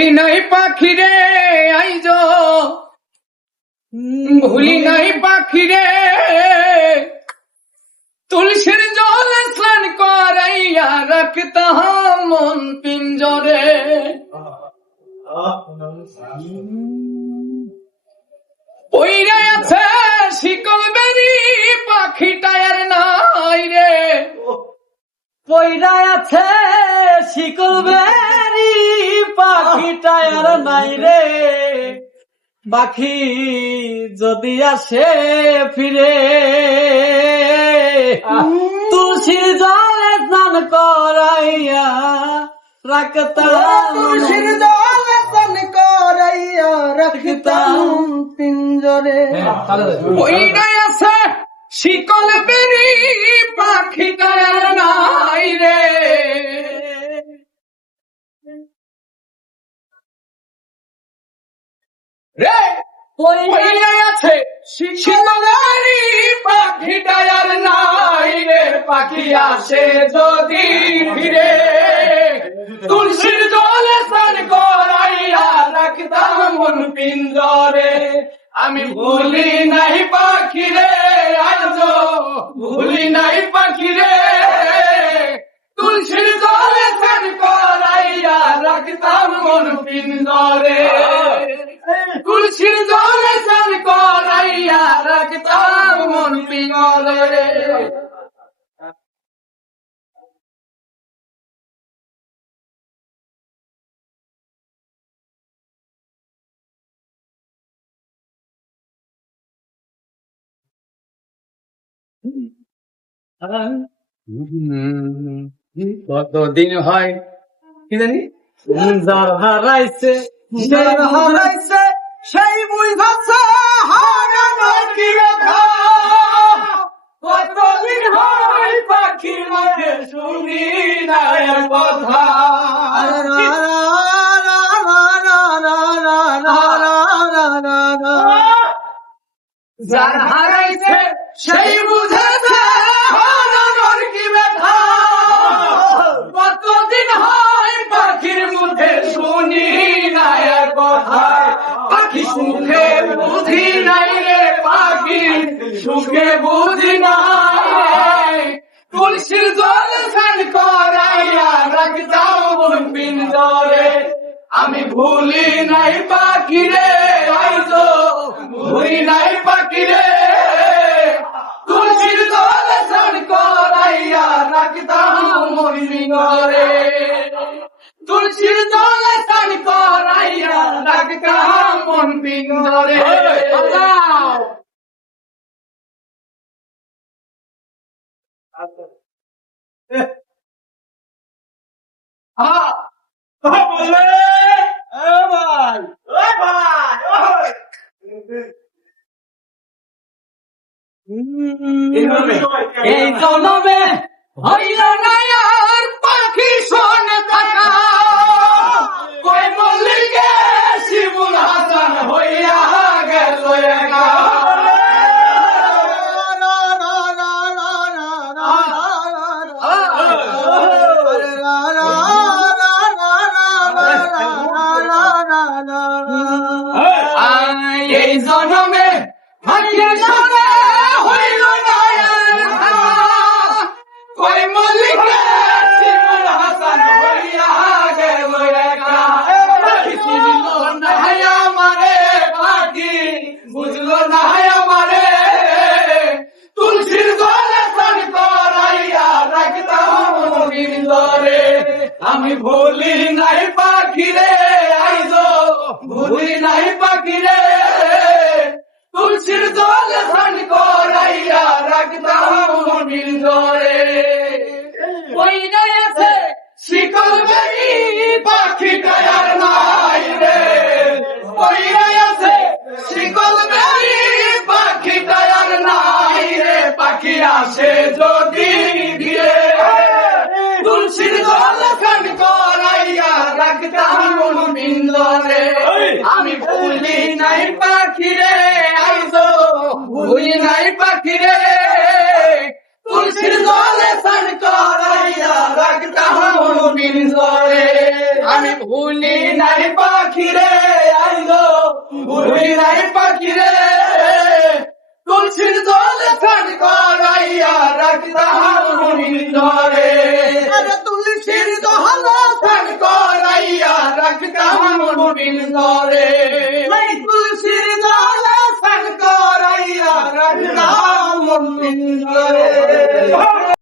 ভুলি নাই পাখি রে আইজ ভুলি নাই পাখি রে তুলসীর জল স্নান করাইয়া রাখতাম মন পিঞ্জরে। পইরা আছে শিকল বেরি নাই রে। পয়রা আছে শিকল পাখিটা আর নাই রে। পাখি যদি আসে ফিরে। তুলসীর জলে স্নান করাইয়া রাখতাম। তুলসীর জল স্নান করাইয়া রাখতাম পিঞ্জরে। পইরা আছে শিকল বেরি পাখিটা নাই রে। রে আছে শিকল পাখিটা আর নাই রে পাখি আসে যদি ফিরে। তুলসীর জলে স্নান করাইয়া রাখতাম মন পিঞ্জরে আমি ভুলি নাই পাখি রে আজ ভুলি নাই পাখি রে। তুলসীর জলে স্নান করাইয়া রাখতাম মন পিঞ্জরে করাইয়া রাখতাম মন কতদিন হয় কি জানি? হারাইছে হারাইছে সেই বুঝাচ্ছে হারানোর কি কতদিন হয় পাখির মুখে শুনি না কথা। যার হারাইছে সেই বুঝেছে হারানোর কি ব্যথা কতদিন হয় পাখির মুখে শুনি না এর কথা পাখি সুখে বুঝি নাই রে পাখি সুখে বুঝি নাই। তুলসীর জল স্নান করাইয়া রাখতাম মন পিঞ্জরে। আমি ভুলি নাই পাখি রে আইজ ভুলি নাই পাখি রে তুলসীর জল স্নান করাইয়া রাখতাম মন পিঞ্জরে। তুলসীর জল স্নান করাইয়া রাখতাম মন পিঞ্জরে। এই জনমে। হইল না আর পাখি শোন থাকা ভুলি নাই পাখিরে আইজ ভুলি নাই পাখিরে। তুলসীর জলে স্নান করাইয়া রাখতাম বিন্দরে ওই নাই আছে শিকল বেরি পাখি টায়ার নাই রে ওই নাই আছে শিকল বেরি পাখি টায়ার নাই রে পাখি আসে যদি দিয়ে তুলসীর জল খান বিন্দরে আমি ভুলি নাই পাখি রে আইজ ভুলি নাই পাখি রে তুলসীর জলে স্নান করাইয়া রাখতাম আমি ভুলি নাই পাখি রে উড়বি নাই পাখি রে কঠিন করে